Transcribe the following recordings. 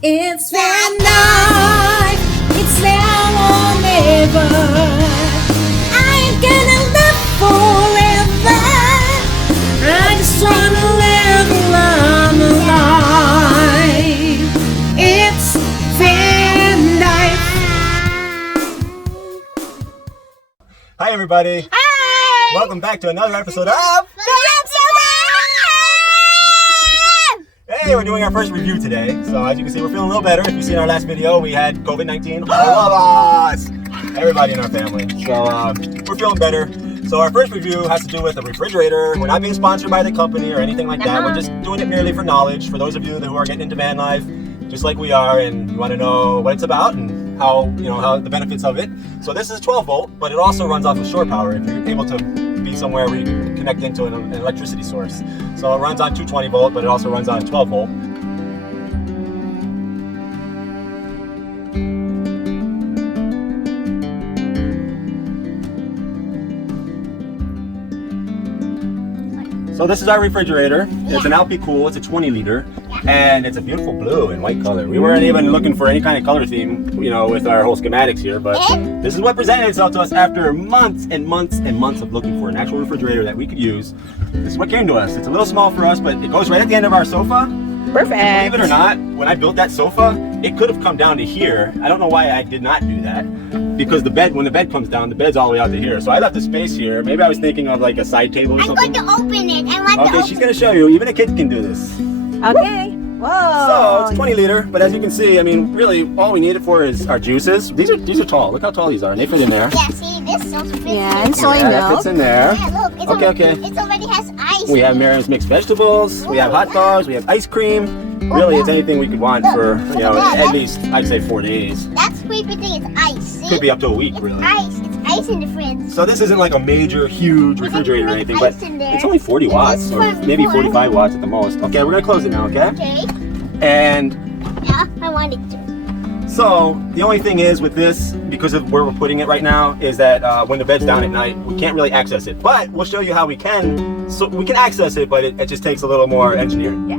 It's Vanlife, it's now or never. I ain't gonna live forever. I just wanna live long life. It's Vanlife. Hi everybody. Hi! Welcome back to another episode of Hey, we're doing our first review today. So as you can see, we're feeling a little better. If you've seen our last video, we had COVID-19. All of us! Everybody in our family. So we're feeling better. So our first review has to do with a refrigerator. We're not being sponsored by the company or anything like that. We're just doing it merely for knowledge. For those of you who are getting into van life, just like we are, and you want to know what it's about and how the benefits of it. So this is 12 volt, but it also runs off of shore power if you're able to be somewhere where you can connect into an electricity source. So it runs on 220 volt, but it also runs on 12 volt. So this is our refrigerator. It's an Alpicool, it's a 20 liter, and it's a beautiful blue and white color. We weren't even looking for any kind of color theme, with our whole schematics here, but this is what presented itself to us after months and months and months of looking for an actual refrigerator that we could use. This is what came to us. It's a little small for us, but it goes right at the end of our sofa. Perfect. And believe it or not, when I built that sofa, it could have come down to here. I don't know why I did not do that. Because when the bed comes down, the bed's all the way out to here. So I left the space here. Maybe I was thinking of like a side table or something. I'm going to open it. Okay, she's going to show you. Even a kid can do this. Okay. Whoa. So it's 20 liter, but as you can see, I mean, really, all we need it for is our juices. These are tall. Look how tall these are, and they fit in there. Yeah, see, this also fits And soy That milk. fits in there. Yeah, look, it already has ice. We have Miriam's mixed vegetables. We have hot dogs. We have ice cream. Really, it's anything we could want for, at least, I'd say 4 days. That's creepy thing, it's ice. See? Could be up to a week, really. It's ice in the fridge. So this isn't like a major, huge refrigerator or anything, but it's only 40 watts, or maybe 45 watts at the most. Okay, we're gonna close it now, okay? Okay. And Yeah, I want it to. so the only thing is with this, because of where we're putting it right now, is that when the bed's down at night, we can't really access it. But we'll show you how we can. So we can access it, but it just takes a little more engineering. Yeah.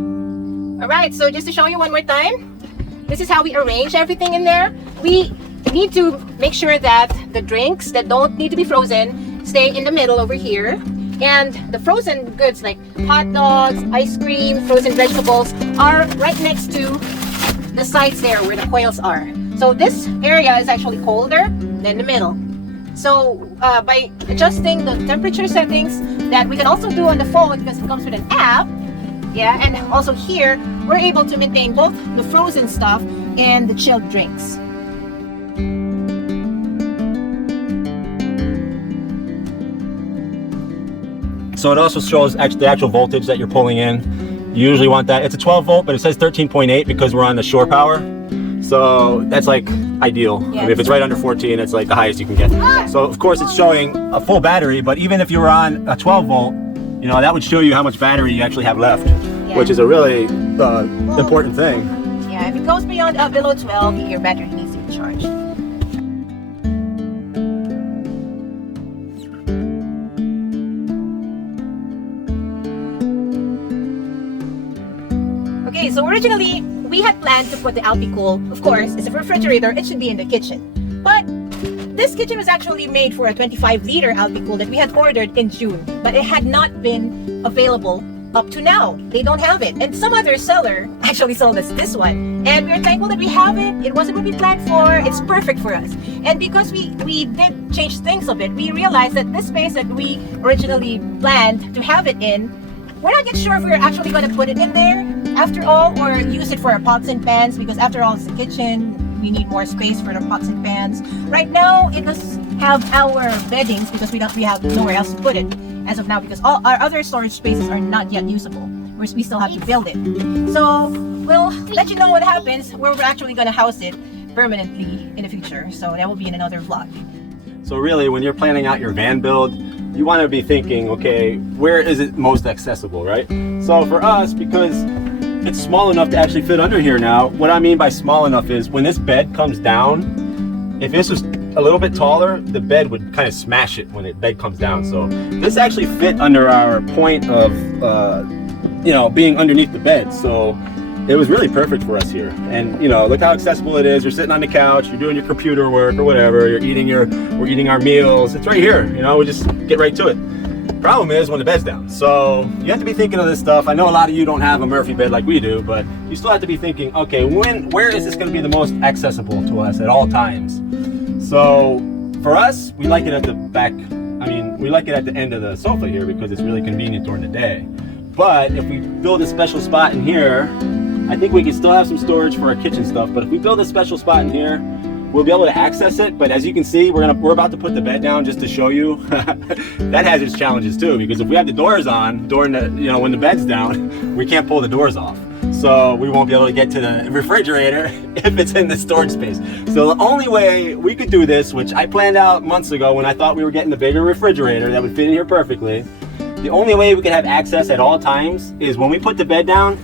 Alright, so just to show you one more time, this is how we arrange everything in there. We need to make sure that the drinks that don't need to be frozen stay in the middle over here. And the frozen goods like hot dogs, ice cream, frozen vegetables are right next to the sides there where the coils are. So this area is actually colder than the middle. So by adjusting the temperature settings that we can also do on the phone because it comes with an app, and also here we're able to maintain both the frozen stuff and the chilled drinks. So it also shows the actual voltage that you're pulling in. You usually want that. It's a 12 volt, but it says 13.8 because we're on the shore power. So that's like ideal. Yeah. I mean, if it's right under 14, it's like the highest you can get. So of course it's showing a full battery, but even if you were on a 12 volt, that would show you how much battery you actually have left, which is a really important thing. Yeah, if it goes beyond below 12, your battery needs to be charged. Okay, so originally we had planned to put the Alpicool, of course, it's a refrigerator, it should be in the kitchen. But this kitchen was actually made for a 25 liter Alpicool that we had ordered in June, but it had not been available up to now. They don't have it. And some other seller actually sold us this one. And we're thankful that we have it. It wasn't what we planned for. It's perfect for us. And because we did change things a bit, we realized that this space that we originally planned to have it in, we're not yet sure if we're actually going to put it in there after all, or use it for our pots and pans, because after all, it's a kitchen. We need more space for the pots and pans. Right now, it does have our beddings because we have nowhere else to put it as of now, because all our other storage spaces are not yet usable. We still have to build it. So we'll let you know what happens, where we're actually going to house it permanently in the future. So that will be in another vlog. So really, when you're planning out your van build, you want to be thinking, okay, where is it most accessible, right? So for us, because it's small enough to actually fit under here now, what I mean by small enough is when this bed comes down, if this was a little bit taller, the bed would kind of smash it when the bed comes down. So this actually fit under our point of, being underneath the bed. So it was really perfect for us here. And you know, look how accessible it is. You're sitting on the couch, you're doing your computer work or whatever, we're eating our meals. It's right here, you know, we just get right to it. Problem is when the bed's down. So you have to be thinking of this stuff. I know a lot of you don't have a Murphy bed like we do, but you still have to be thinking, okay, where is this going to be the most accessible to us at all times? So for us, we like it at the back. I mean, we like it at the end of the sofa here because it's really convenient during the day. But if we build a special spot in here, I think we can still have some storage for our kitchen stuff. But if we build a special spot in here, we'll be able to access it. But as you can see, we're about to put the bed down just to show you. That has its challenges too, because if we have the doors on during the, you know, when the bed's down, we can't pull the doors off. So we won't be able to get to the refrigerator if it's in the storage space. So the only way we could do this, which I planned out months ago when I thought we were getting the bigger refrigerator that would fit in here perfectly, the only way we could have access at all times is when we put the bed down,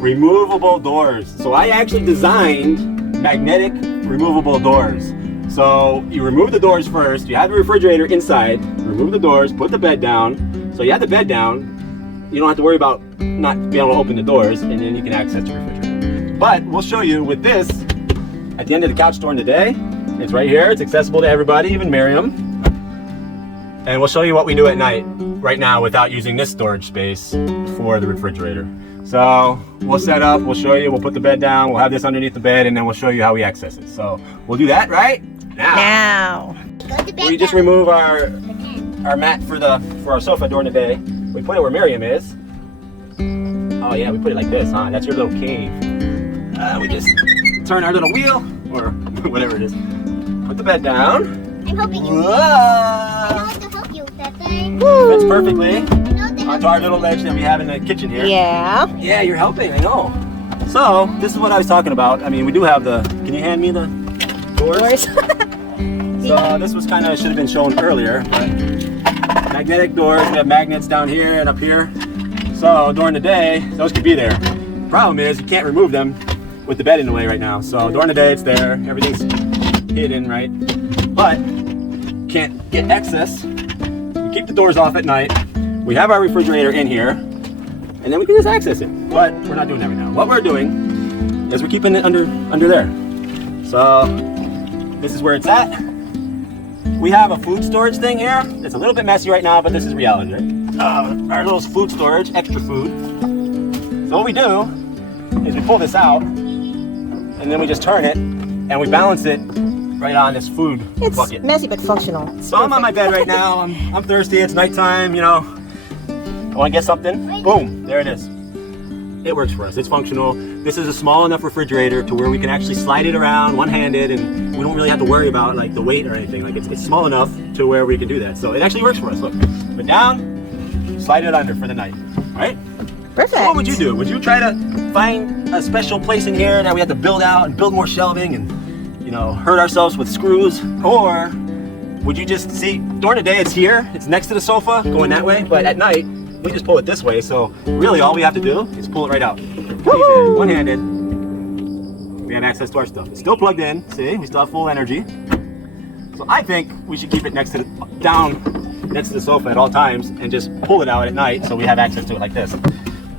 removable doors. So I actually designed magnetic removable doors. So you remove the doors first, you have the refrigerator inside, remove the doors, put the bed down. So you have the bed down, you don't have to worry about not being able to open the doors, and then you can access the refrigerator. But we'll show you with this at the end of the couch during the day. It's right here, it's accessible to everybody, even Miriam. And we'll show you what we do at night right now without using this storage space for the refrigerator. So we'll set up, we'll show you, we'll put the bed down, we'll have this underneath the bed, and then we'll show you how we access it. So we'll do that right now. We just remove our mat for our sofa during the day. We put it where Miriam is. Oh yeah, we put it like this, huh? That's your little cave. We just turn our little wheel, or whatever it is. Put the bed down. I'm helping you. I know what to help you with that thing. Fits perfectly onto our little ledge that we have in the kitchen here. Yeah. Yeah, you're helping, I know. So, this is what I was talking about. I mean, we do have the, can you hand me the doors? So, this was kind of, should have been shown earlier, but magnetic doors, we have magnets down here and up here. So, during the day, those could be there. Problem is, you can't remove them with the bed in the way right now. So, during the day, it's there, everything's hidden, right? But, can't get access. We keep the doors off at night. We have our refrigerator in here, and then we can just access it. But we're not doing that right now. What we're doing is we're keeping it under there. So this is where it's at. We have a food storage thing here. It's a little bit messy right now, but this is reality, right? Our little food storage, extra food. So what we do is we pull this out, and then we just turn it, and we balance it right on this food bucket. It's messy but functional. So I'm on my bed right now. I'm thirsty. It's nighttime, you know. I want to get something. Boom, there it is. It works for us. It's functional. This is a small enough refrigerator to where we can actually slide it around one-handed, and we don't really have to worry about like the weight or anything. Like it's small enough to where we can do that. So it actually works for us. Look, put down, slide it under for the night. Right? Perfect. So what would you do? Would you try to find a special place in here that we have to build out and build more shelving and, you know, hurt ourselves with screws? Or would you just see, during the day it's here, it's next to the sofa, going that way, but at night, we just pull it this way, so really all we have to do is pull it right out. Easy, one-handed. We have access to our stuff. It's still plugged in, see? We still have full energy. So I think we should keep it down next to the sofa at all times and just pull it out at night so we have access to it like this. I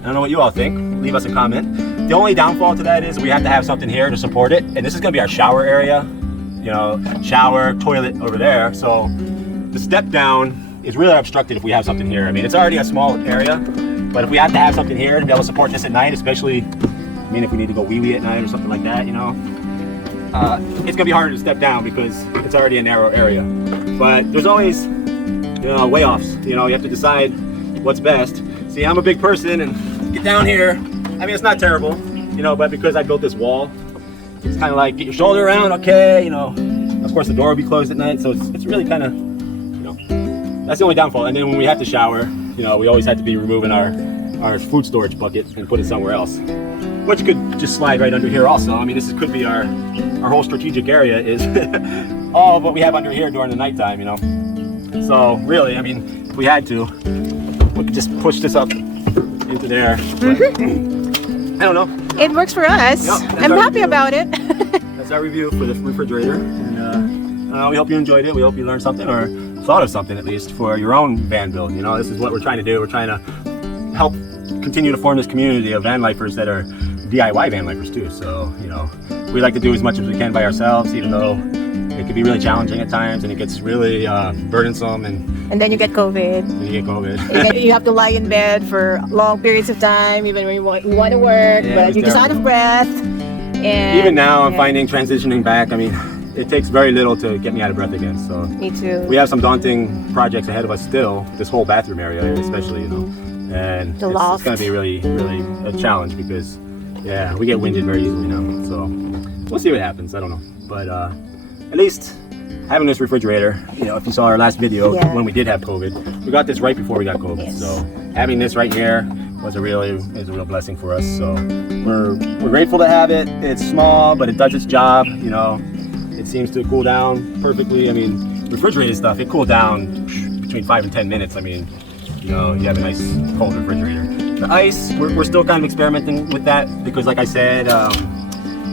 don't know what you all think. Leave us a comment. The only downfall to that is we have to have something here to support it, and this is gonna be our shower area. You know, shower, toilet over there. So the step down is really obstructed if we have something here. I mean, it's already a small area, but if we have to have something here to be able to support this at night, especially, I mean, if we need to go wee-wee at night or something like that, you know, it's gonna be harder to step down because it's already a narrow area. But there's always, you know, way-offs. You know, you have to decide what's best. See, I'm a big person and get down here. I mean, it's not terrible, you know, but because I built this wall, it's kind of like get your shoulder around, okay, you know. Of course, the door will be closed at night, so it's really kind of, you know, that's the only downfall. And then when we have to shower, you know, we always have to be removing our food storage bucket and put it somewhere else, which could just slide right under here also. I mean, this could be our whole strategic area is all of what we have under here during the nighttime, you know. So really, I mean, if we had to, we could just push this up into there. But, I don't know. It works for us. Yep, I'm happy about it. That's our review for the refrigerator. And we hope you enjoyed it. We hope you learned something or thought of something at least for your own van build. You know, this is what we're trying to do. We're trying to help continue to form this community of van lifers that are DIY van lifers too. So, you know, we like to do as much as we can by ourselves, even though it can be really challenging at times and it gets really burdensome. And then you get COVID. And you get COVID. You have to lie in bed for long periods of time, even when you want to work, Yeah, but you're just out of breath. And even now, I'm finding transitioning back. I mean, it takes very little to get me out of breath again. So Me too. we have some daunting projects ahead of us still. This whole bathroom area, especially, you know, and it's going to be really a challenge because, yeah, we get winded very easily now. So we'll see what happens. I don't know, but at least having this refrigerator, you know, if you saw our last video when we did have COVID, we got this right before we got COVID. Yes. So having this right here was a real blessing for us. So we're grateful to have it. It's small, but it does its job. You know, it seems to cool down perfectly. I mean, refrigerated stuff, it cooled down between 5 and 10 minutes. I mean, you know, you have a nice cold refrigerator. The ice, we're still kind of experimenting with that because, like I said,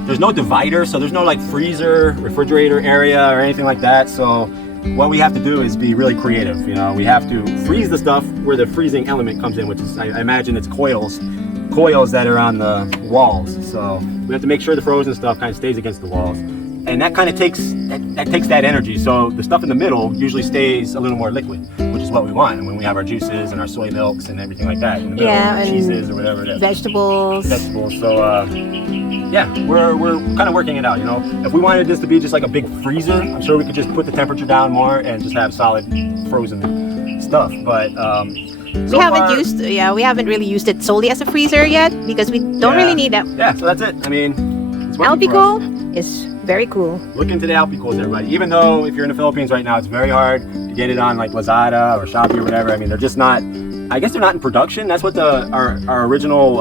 there's no divider, so there's no like freezer, refrigerator area or anything like that. So what we have to do is be really creative. You know, we have to freeze the stuff where the freezing element comes in, which is, I imagine it's coils that are on the walls. So we have to make sure the frozen stuff kind of stays against the walls. And that kind of takes that energy. So the stuff in the middle usually stays a little more liquid, which is what we want. And when we have our juices and our soy milks and everything like that in the middle, and cheeses or whatever it is. Vegetables. So yeah, we're kind of working it out. You know, if we wanted this to be just like a big freezer, I'm sure we could just put the temperature down more and just have solid frozen stuff. But we haven't really used it solely as a freezer yet because we don't really need that. Yeah, so that's it. I mean, it's working for us. Alpicool is very cool. Look into the Alpicools, everybody. Even though if you're in the Philippines right now, it's very hard to get it on like Lazada or Shopee or whatever. I mean, they're just not. I guess they're not in production. That's what our original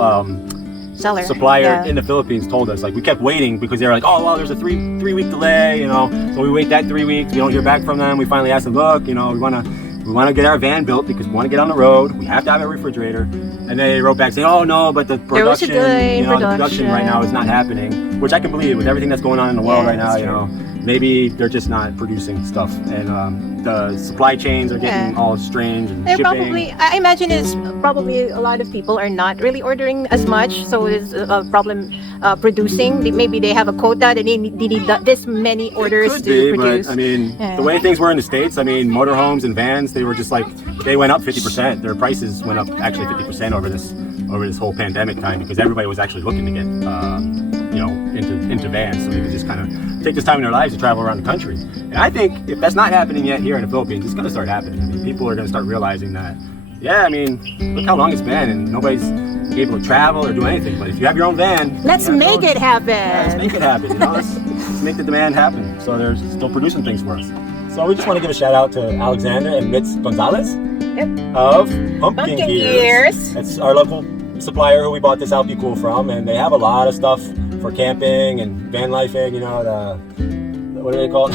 supplier in the Philippines told us. Like, we kept waiting because they were like, oh well, there's a three week delay, you know. So we wait that 3 weeks. We don't hear back from them. We finally asked them, look, you know, we want to get our van built because we want to get on the road. We have to have a refrigerator. And they wrote back saying, oh no, but the production, the production right now is not happening, which I can believe with everything that's going on in the world right now. You know, maybe they're just not producing stuff, and the supply chains are getting all strange and shipping. I imagine it's probably a lot of people are not really ordering as much, so it's a problem producing. Maybe they have a quota that they need this many orders to produce. But I mean, the way things were in the States, I mean, motorhomes and vans, they were just like, they went up 50%. Their prices went up actually 50% over this whole pandemic time because everybody was actually looking to get you know, into vans so they could just kind of take this time in their lives to travel around the country. And I think if that's not happening yet here in the Philippines, it's going to start happening. I mean, people are going to start realizing that, yeah, I mean, look how long it's been and nobody's able to travel or do anything. But if you have your own van, let's make it happen. Yeah, let's make it happen. You know, let's make the demand happen. So they're still producing things for us. So we just want to give a shout out to Alexander and Mitz Gonzalez of Pumpkin Gears. That's our local supplier who we bought this Alpicool from, and they have a lot of stuff for camping and van lifing. You know, what are they called?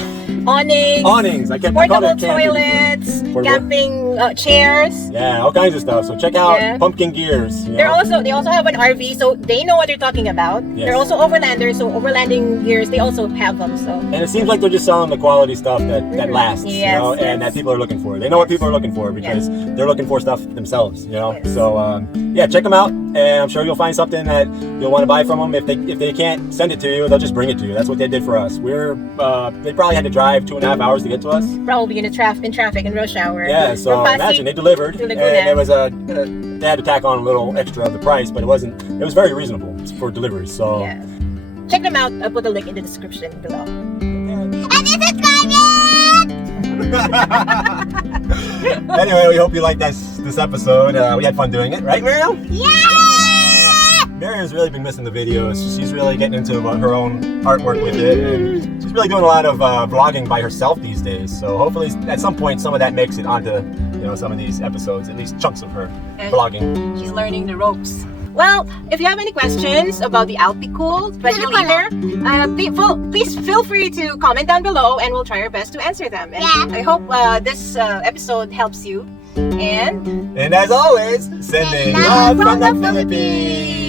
Awnings. Portable toilets, camping chairs. Yeah, all kinds of stuff. So check out Pumpkin Gears. They also have an RV, so they know what they're talking about. Yes. They're also overlanders, so overlanding gears they also have them. So. And it seems like they're just selling the quality stuff that lasts, you know, and that people are looking for. They know what people are looking for because they're looking for stuff themselves, you know. Yes. So yeah, check them out, and I'm sure you'll find something that you'll want to buy from them. If they can't send it to you, they'll just bring it to you. That's what they did for us. They probably had to drive 2.5 hours to get to us. Probably in traffic and rush hour. Yeah, so imagine they delivered, and it was they had to tack on a little extra of the price, but it was very reasonable for delivery. So check them out. I'll put the link in the description below. Anyway, we hope you liked this episode. We had fun doing it, right, Miriam? Yeah! Miriam's really been missing the videos. She's really getting into her own artwork with it, and she's really doing a lot of vlogging by herself these days. So hopefully, at some point, some of that makes it onto some of these episodes, at least chunks of her vlogging. She's learning the ropes. Well, if you have any questions about the Alpicool, please feel free to comment down below, and we'll try our best to answer them. And I hope this episode helps you. And as always, sending love from the Philippines.